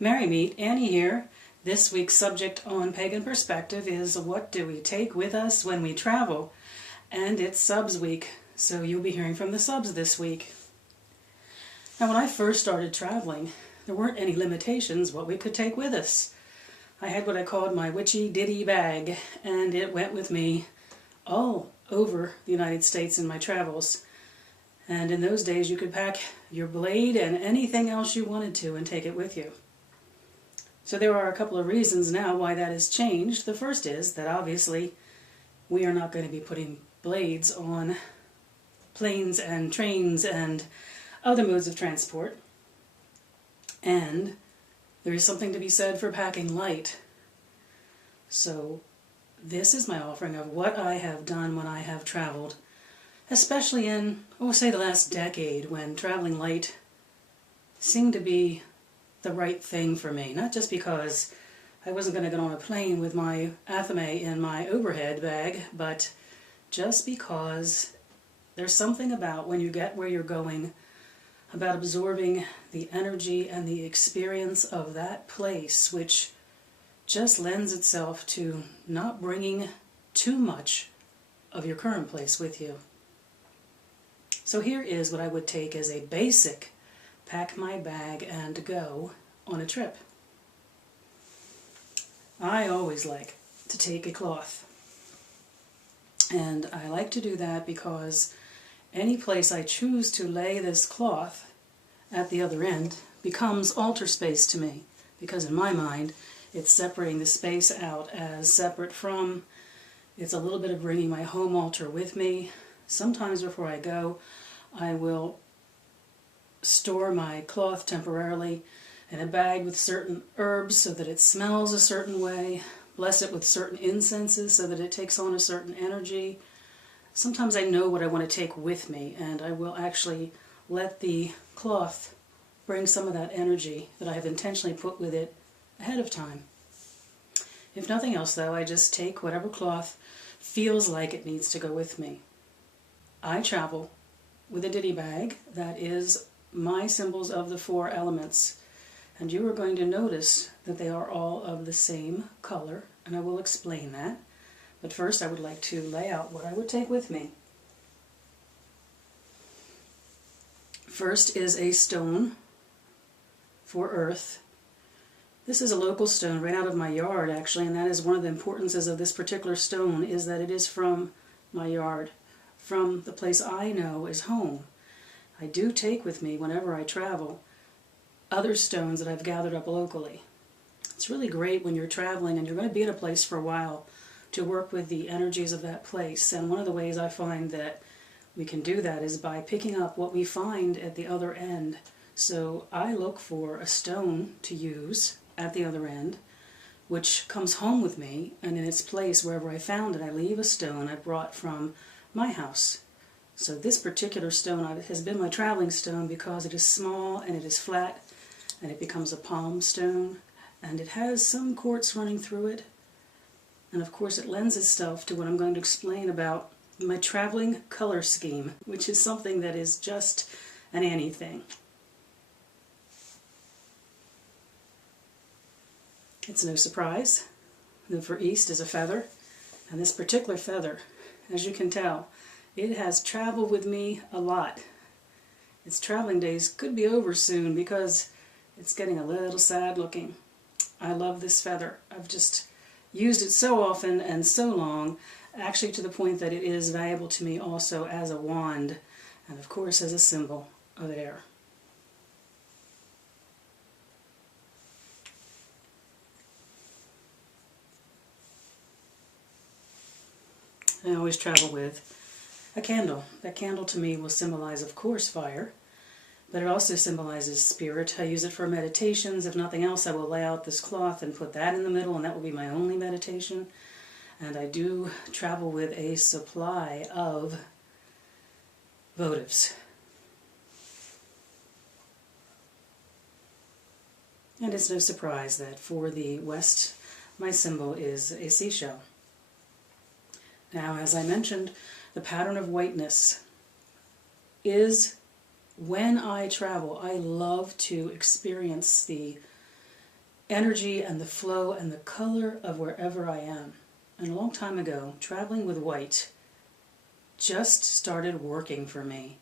Merry Meet, Annie here. This week's subject on Pagan Perspective is what do we take with us when we travel? And it's Subs Week, so you'll be hearing from the subs this week. Now when I first started traveling, there weren't any limitations what we could take with us. I had what I called my witchy ditty bag, and it went with me all over the United States in my travels. And in those days you could pack your blade and anything else you wanted to and take it with you. So there are a couple of reasons now why that has changed. The first is that obviously we are not going to be putting blades on planes and trains and other modes of transport. And there is something to be said for packing light. So this is my offering of what I have done when I have traveled, especially in, say, the last decade, when traveling light seemed to be the right thing for me. Not just because I wasn't going to get on a plane with my athame in my overhead bag, but just because there's something about when you get where you're going, about absorbing the energy and the experience of that place, which just lends itself to not bringing too much of your current place with you. So here is what I would take as a basic pack my bag and go on a trip. I always like to take a cloth. And I like to do that because any place I choose to lay this cloth at the other end becomes altar space to me. Because in my mind, it's separating the space out as separate from, it's a little bit of bringing my home altar with me. Sometimes before I go, I will store my cloth temporarily in a bag with certain herbs so that it smells a certain way, bless it with certain incenses so that it takes on a certain energy. Sometimes I know what I want to take with me, and I will actually let the cloth bring some of that energy that I have intentionally put with it ahead of time. If nothing else, though, I just take whatever cloth feels like it needs to go with me. I travel with a ditty bag that is my symbols of the four elements, and you are going to notice that they are all of the same color, and I will explain that. But first I would like to lay out what I would take with me. First is a stone for earth. This is a local stone right out of my yard, actually, and that is one of the importances of this particular stone, is that it is from my yard, from the place I know is home. I do take with me, whenever I travel, other stones that I've gathered up locally. It's really great when you're traveling and you're going to be at a place for a while to work with the energies of that place. And one of the ways I find that we can do that is by picking up what we find at the other end. So I look for a stone to use at the other end, which comes home with me, and in its place, wherever I found it, I leave a stone I brought from my house. So this particular stone has been my traveling stone because it is small and it is flat, and it becomes a palm stone, and it has some quartz running through it. And of course it lends itself to what I'm going to explain about my traveling color scheme, which is something that is just an Annie thing. It's no surprise that for East is a feather, and this particular feather, as you can tell, it has traveled with me a lot. Its traveling days could be over soon because it's getting a little sad looking. I love this feather. I've just used it so often and so long, actually to the point that it is valuable to me also as a wand, and of course as a symbol of air. I always travel with a candle. That candle to me will symbolize, of course, fire, but it also symbolizes spirit. I use it for meditations. If nothing else, I will lay out this cloth and put that in the middle, and that will be my only meditation. And I do travel with a supply of votives. And it's no surprise that for the West, my symbol is a seashell. Now, as I mentioned, the pattern of whiteness is when I travel, I love to experience the energy and the flow and the color of wherever I am. And a long time ago, traveling with white just started working for me.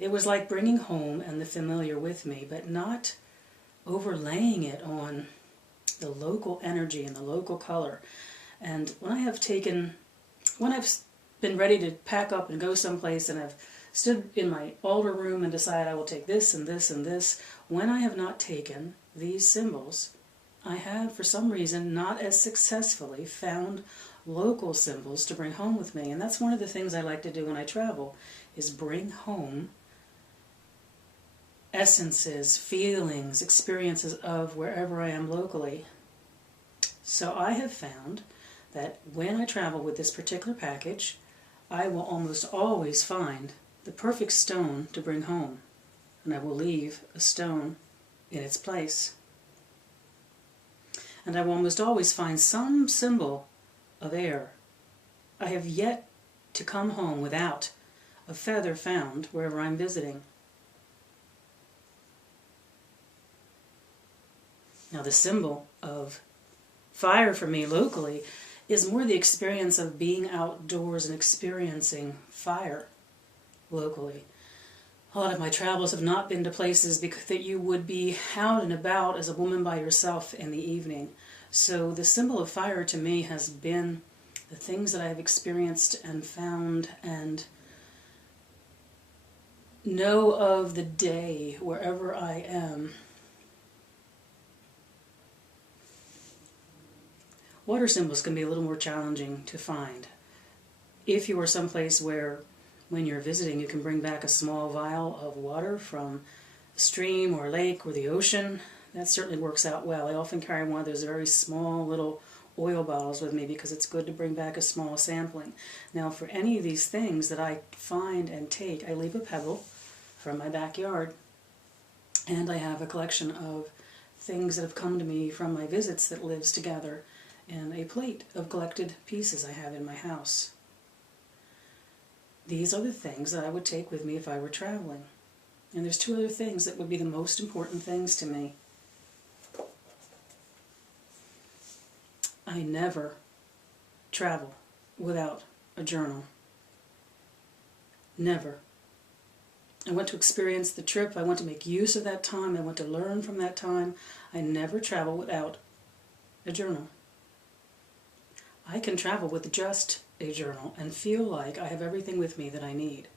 It was like bringing home and the familiar with me, but not overlaying it on the local energy and the local color. And when I've been ready to pack up and go someplace and I've stood in my altar room and decided I will take this and this and this, when I have not taken these symbols, I have, for some reason, not as successfully found local symbols to bring home with me. And that's one of the things I like to do when I travel, is bring home essences, feelings, experiences of wherever I am locally. So I have found that when I travel with this particular package, I will almost always find the perfect stone to bring home, and I will leave a stone in its place. And I will almost always find some symbol of air. I have yet to come home without a feather found wherever I'm visiting. Now the symbol of fire for me locally is more the experience of being outdoors and experiencing fire locally. A lot of my travels have not been to places that you would be out and about as a woman by yourself in the evening. So the symbol of fire to me has been the things that I have experienced and found and know of the day wherever I am. Water symbols can be a little more challenging to find. If you are someplace where when you're visiting you can bring back a small vial of water from a stream or a lake or the ocean, that certainly works out well. I often carry one of those very small little oil bottles with me because it's good to bring back a small sampling. Now for any of these things that I find and take, I leave a pebble from my backyard, and I have a collection of things that have come to me from my visits that lives together in a plate of collected pieces I have in my house. These are the things that I would take with me if I were traveling. And there's two other things that would be the most important things to me. I never travel without a journal. Never. I want to experience the trip. I want to make use of that time. I want to learn from that time. I never travel without a journal. I can travel with just a journal and feel like I have everything with me that I need.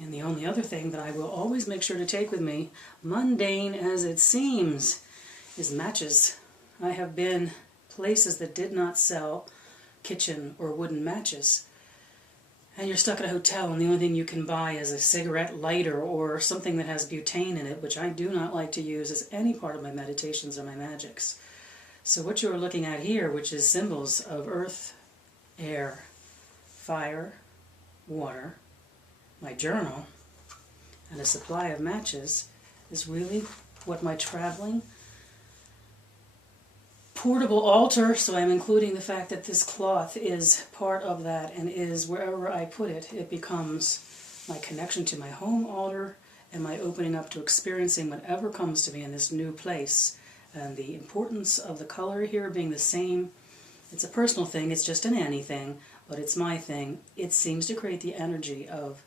And the only other thing that I will always make sure to take with me, mundane as it seems, is matches. I have been places that did not sell kitchen or wooden matches. And you're stuck at a hotel and the only thing you can buy is a cigarette lighter or something that has butane in it, which I do not like to use as any part of my meditations or my magics. So what you are looking at here, which is symbols of earth, air, fire, water, my journal, and a supply of matches, is really what my traveling portable altar, so I'm including the fact that this cloth is part of that and is wherever I put it, it becomes my connection to my home altar and my opening up to experiencing whatever comes to me in this new place. And the importance of the color here being the same, it's a personal thing, it's just an Annie thing, but it's my thing. It seems to create the energy of,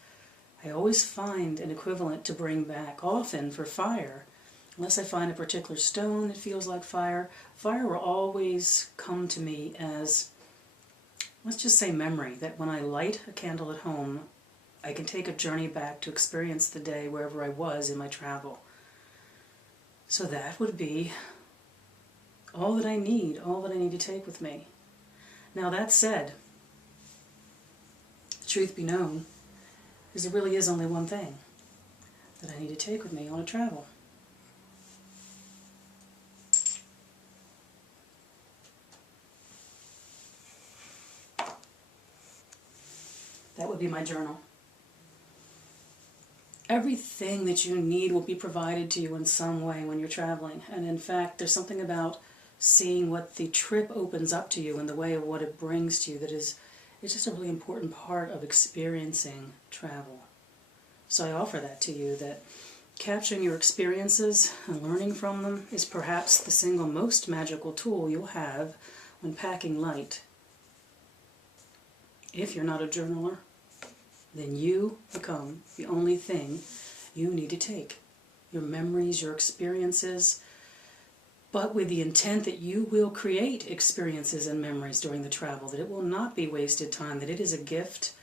I always find an equivalent to bring back, often for fire. Unless I find a particular stone that feels like fire, fire will always come to me as, let's just say, memory, that when I light a candle at home, I can take a journey back to experience the day wherever I was in my travel. So that would be all that I need to take with me. Now that said, the truth be known, is there really is only one thing that I need to take with me on a travel. That would be my journal. Everything that you need will be provided to you in some way when you're traveling. And in fact, there's something about seeing what the trip opens up to you in the way of what it brings to you that is, it's just a really important part of experiencing travel. So I offer that to you, that capturing your experiences and learning from them is perhaps the single most magical tool you'll have when packing light. If you're not a journaler, then you become the only thing you need to take. Your memories, your experiences, but with the intent that you will create experiences and memories during the travel, that it will not be wasted time, that it is a gift,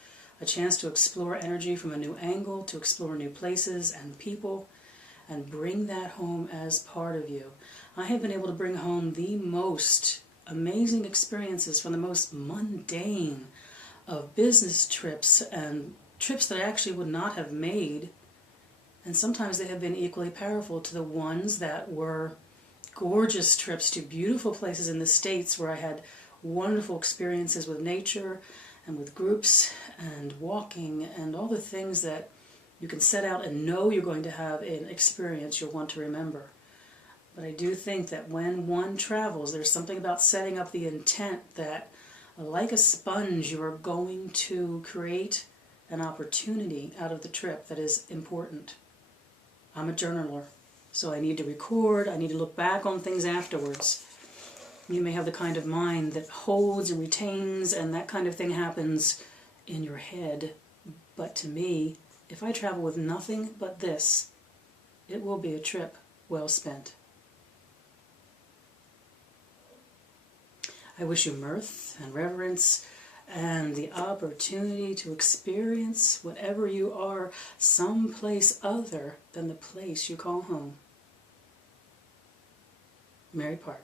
a chance to explore energy from a new angle, to explore new places and people, and bring that home as part of you. I have been able to bring home the most amazing experiences from the most mundane of business trips and trips that I actually would not have made, and sometimes they have been equally powerful to the ones that were gorgeous trips to beautiful places in the States where I had wonderful experiences with nature and with groups and walking and all the things that you can set out and know you're going to have an experience you'll want to remember. But I do think that when one travels, there's something about setting up the intent that, like a sponge, you are going to create an opportunity out of the trip that is important. I'm a journaler, so I need to record, I need to look back on things afterwards. You may have the kind of mind that holds and retains, and that kind of thing happens in your head. But to me, if I travel with nothing but this, it will be a trip well spent. I wish you mirth and reverence and the opportunity to experience whatever you are someplace other than the place you call home. Mary Park.